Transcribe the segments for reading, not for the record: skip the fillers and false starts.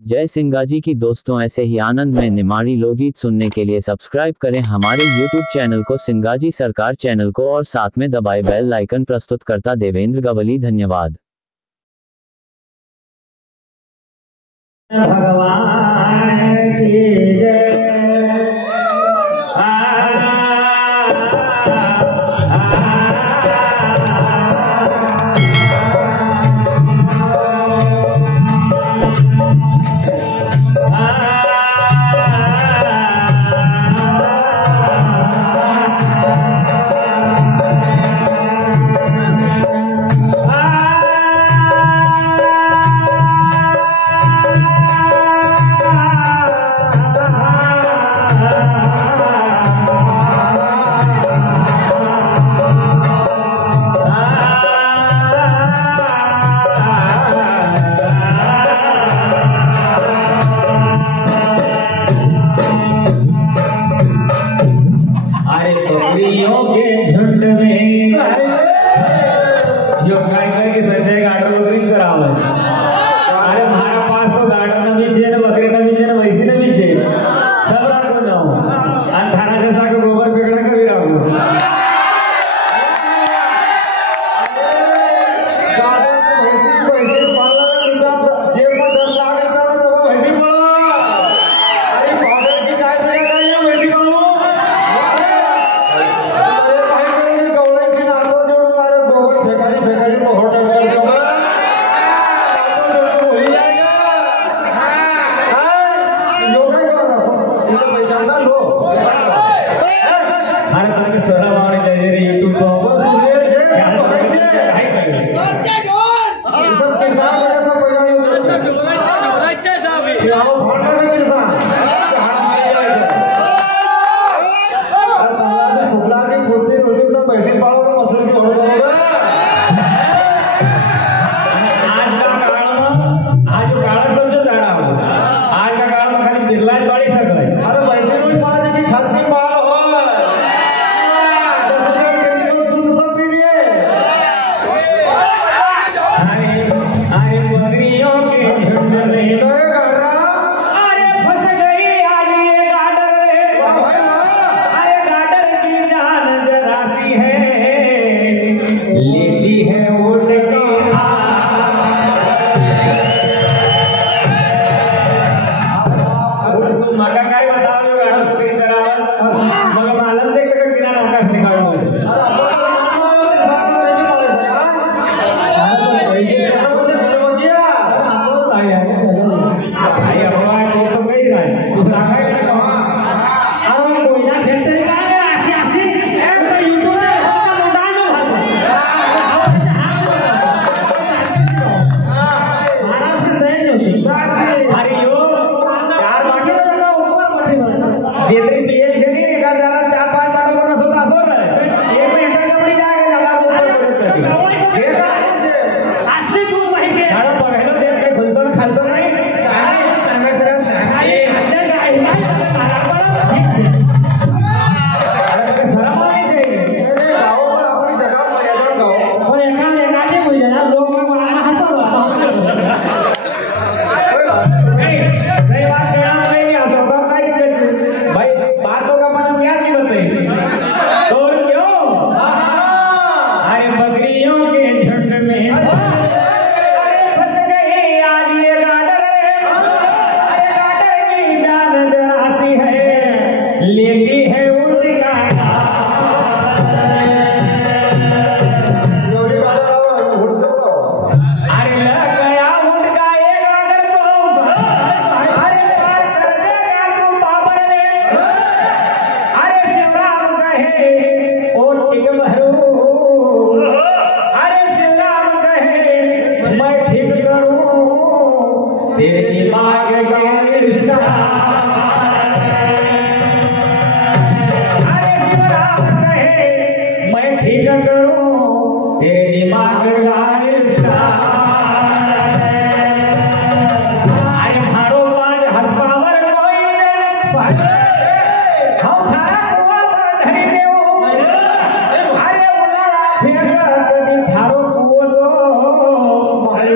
जय सिंगाजी की दोस्तों, ऐसे ही आनंद में निमाड़ी लोकगीत सुनने के लिए सब्सक्राइब करें हमारे YouTube चैनल को, सिंगाजी सरकार चैनल को, और साथ में दबाए बेल आइकन। प्रस्तुतकर्ता देवेंद्र गवली। धन्यवाद। भगवान की जय। के झुंड में जो गाय की संजय गार्डन वगैरे कराव अरे हमारा पास तो गार्डन न भी छे, बकरी न भी छे, वैसी न भी छे, सब राखो जाओ और थाना जैसा के गोबर पिघला के भी राखो। गार्डन में वैसी पालन जे को 10 लाख रुपया में तो वैसी पड़ो। अरे पाउडर की चाय पीने का ये वैसी पड़ो।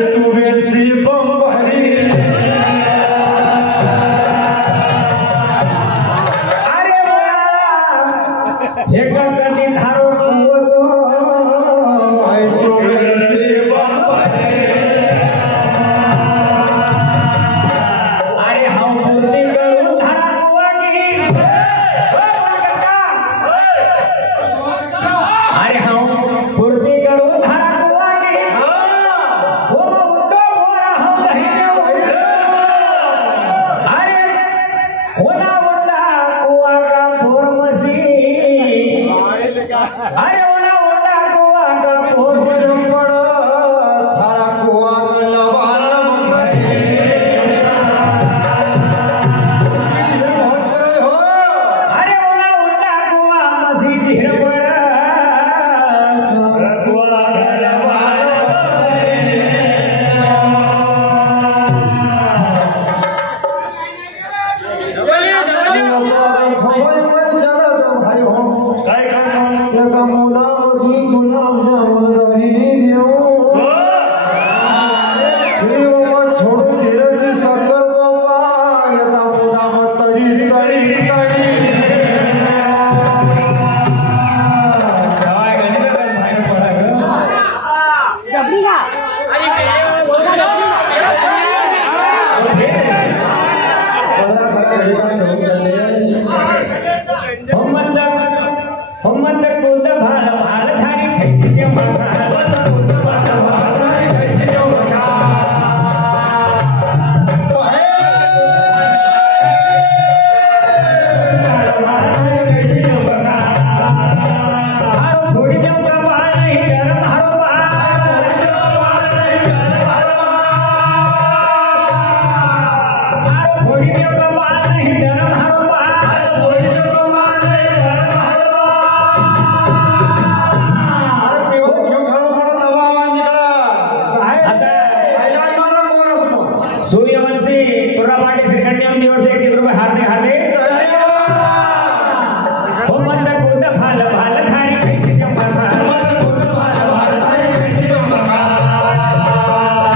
तू बेसी बम भरी सूर्यवंशी कुर्रापाटी श्रीखंडियम निवड से 1 रुपये हार्दिक हार्दिक हो मंद कुंद फाल फाल धारी कैची चंपा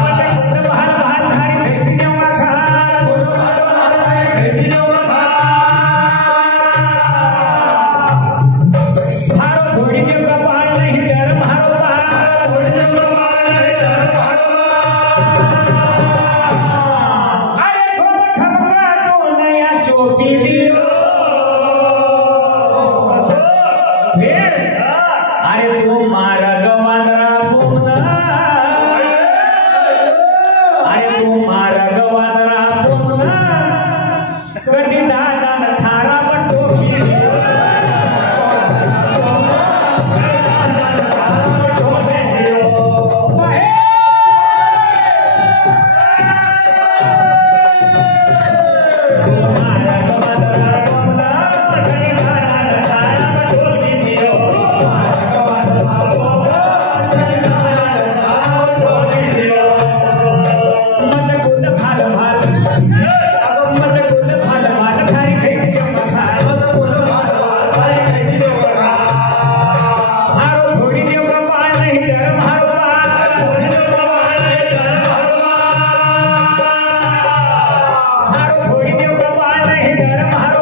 मंद कुंद फाल फाल धारी कैची चंपा मंद कुंद फाल फाल धारी कैची चंपा कुंद फाल फाल धारी कैची चंपा हारो थोड़ी के कपाल नहीं डर मारो थोड़ी के कपाल नहीं डर मारो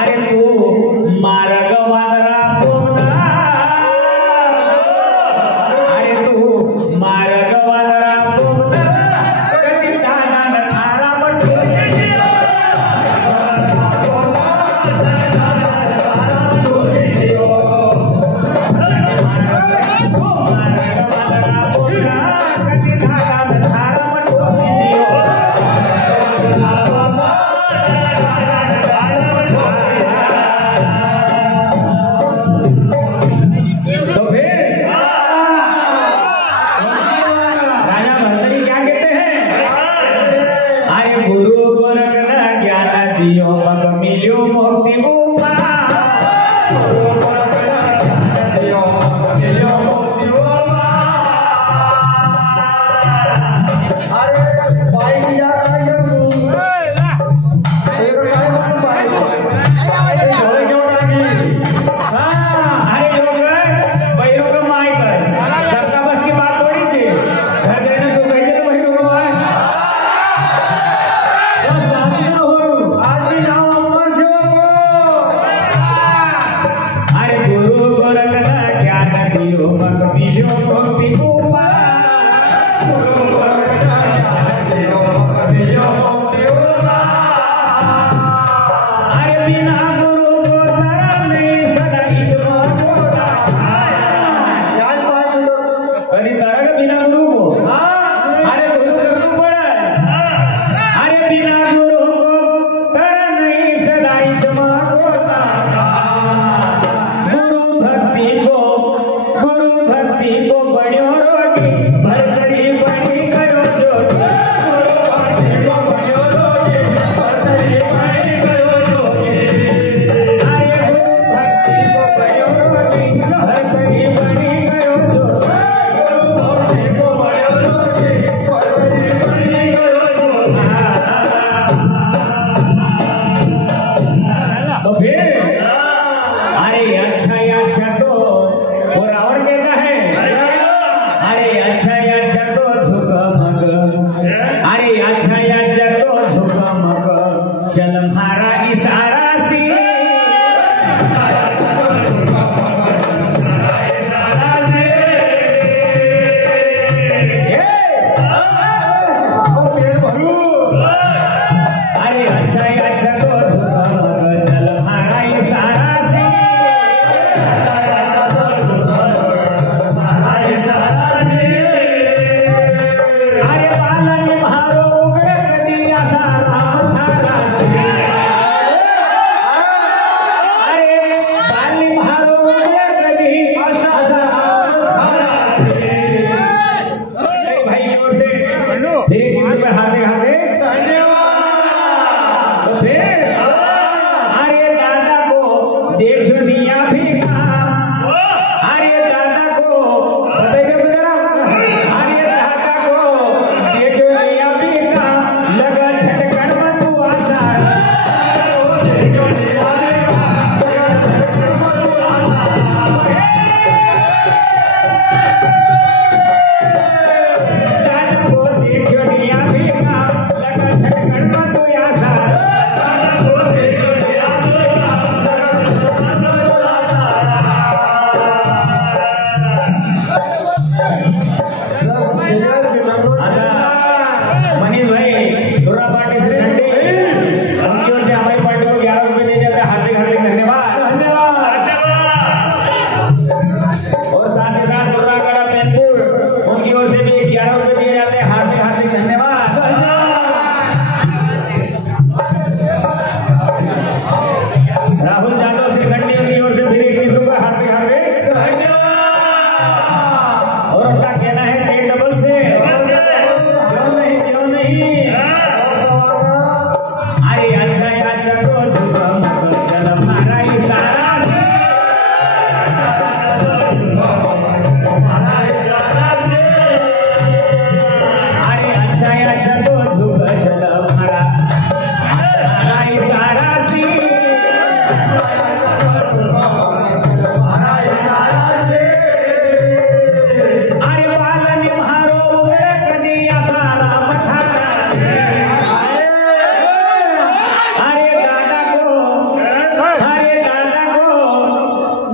अरे तू मारा गवांदरा पुन्हा अरे तू मारा गवांदरा पुन्हा कधी दादा थारा म्हणतो चल मारा इशारा से अरे अच्छा अच्छा तो चल मारा इशारा से अरे बालन मारो उगड़े कदिया सारा थारा से अरे बालन मारो उगड़े कदिया सारा थारा से भाइयों से फिर किसी पे हाथे हाथे तो फिर अरे दादा को देखो मियां भी अरे दादा को बताइए जरा अरे दादा को देखो मियां भी लगा झटकन में तू आशा देखो मियां भी लगा झटकन में तू आशा दादा को देखो मियां भी लगा झटकन में तू आशा मनीष भाई दुर्गा पार्टी से घंटे उनकी ओर से हमारी पार्टी को 11 रुपए दे जाते हैं हार्दिक हार्दिक धन्यवाद और साथ ही साथ दुर्गा कड़ा मैनपुर उनकी ओर से भी 11 रुपए दिए जाते हैं हार्दिक हार्दिक धन्यवाद राहुल यादव से घंटी उनकी ओर से फिर 21 रुपए हार्दिक हार्दिक और उनका कहना है टेक डबल से क्यों नहीं अरे अच्छा अच्छा तो चल मारा इशारा से अरे अच्छा अच्छा तो चल मारा इशारा से अरे बालन मारो उगड़े कदिया सारा मठारा से अरे दादा को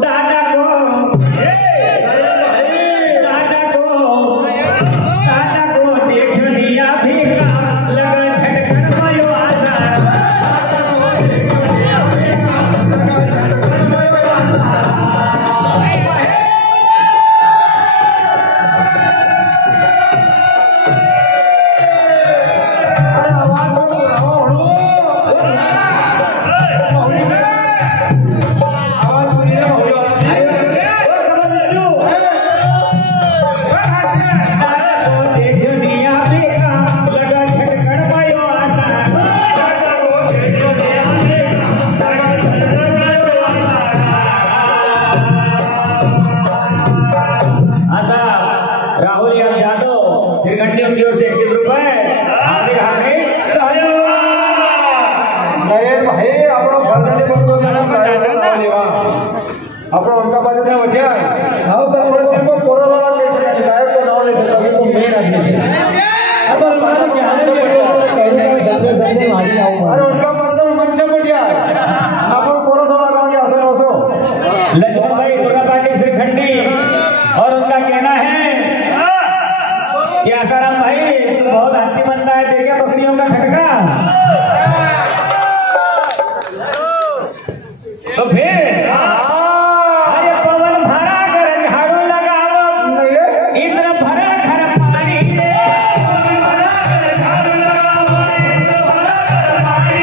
दादा को दादा को देख लिया भी लगा झटकन में आशा राहुल यादव श्रीघंटी उनकी ओर से 21 रुपए हार्दिक हार्दिक भाई આપણો ફરજાને પડતો આપણો ઉનકા પાસે ત્યાં વઠ્યા હા તો આપણે તેમ કોરોના કહી શકાય ગાયબ તો નામ લઈ શકતા કે મેન આદમી છે અબર મારી કે હાલે અરે ઉનકા પાસે મંચ પડ્યા આપણો કોરોના ગાંવ કે असर होसो लक्ष्मण भाई दुर्गा पार्टी श्रीखंडी और उनका कहना है कि आसाराम भाई तू बहुत हस्ती बनता है देखे बकरियों का खटका तो फिर अरे पवन भरा कर झाड़ू लगाओ इंद्र भरा घर पानी पवन भरा कर झाड़ू लगाओ इंद्र भरा घर पानी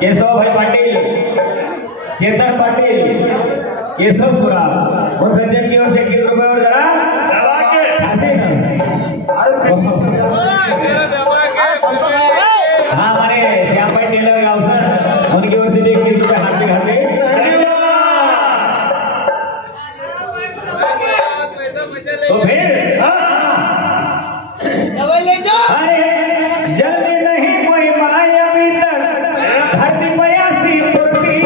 केशवभाई पाटील, चेतन पाटील, केशवपुरा उन सज्जन की ओर से 21 रुपए और जरा ऐसे ना। हाँ हमारे श्याम भाई टेलर गाँव सर उनकी ओर से 21 रुपए हाथ में खाते। तो फिर अरे जल में नहीं कोई माया अभी तक धरती पयासी तुरती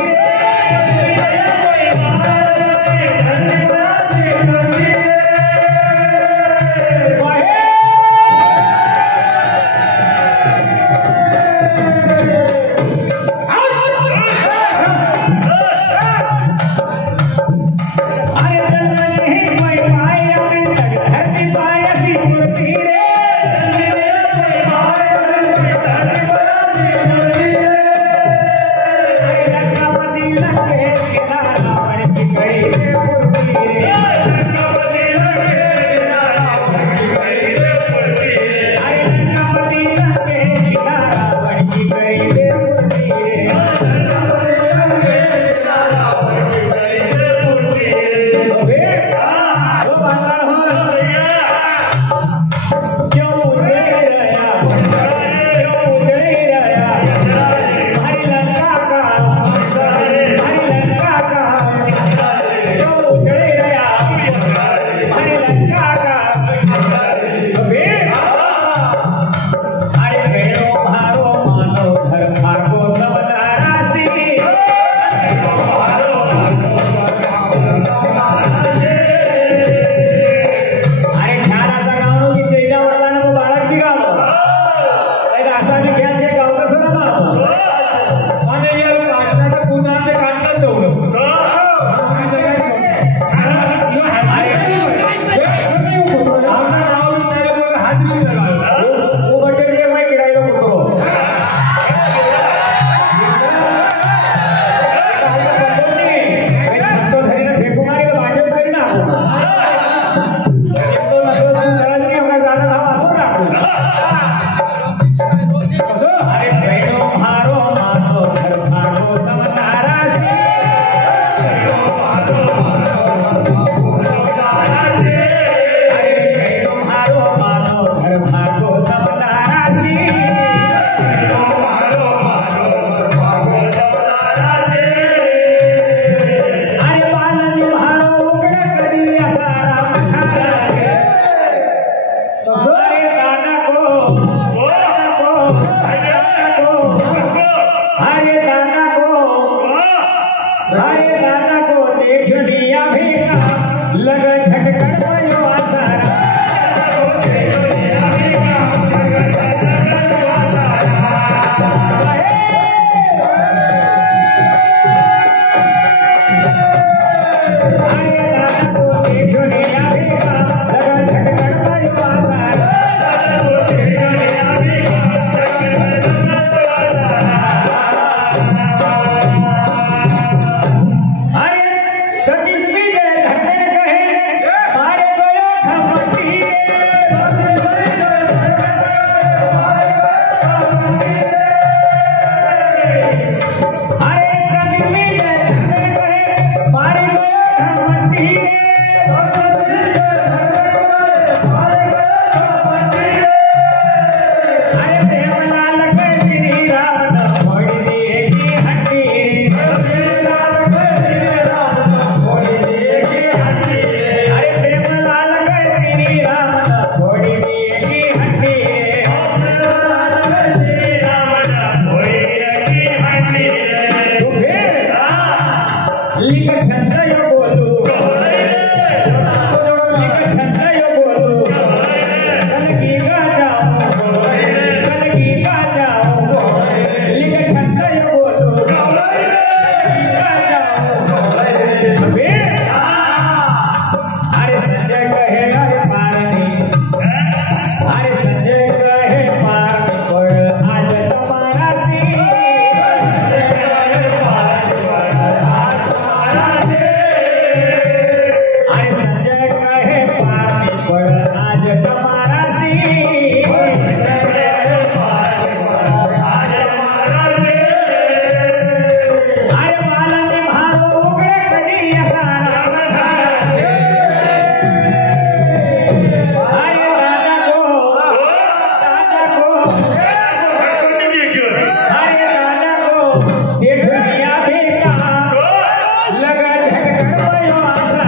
है गणपति आसा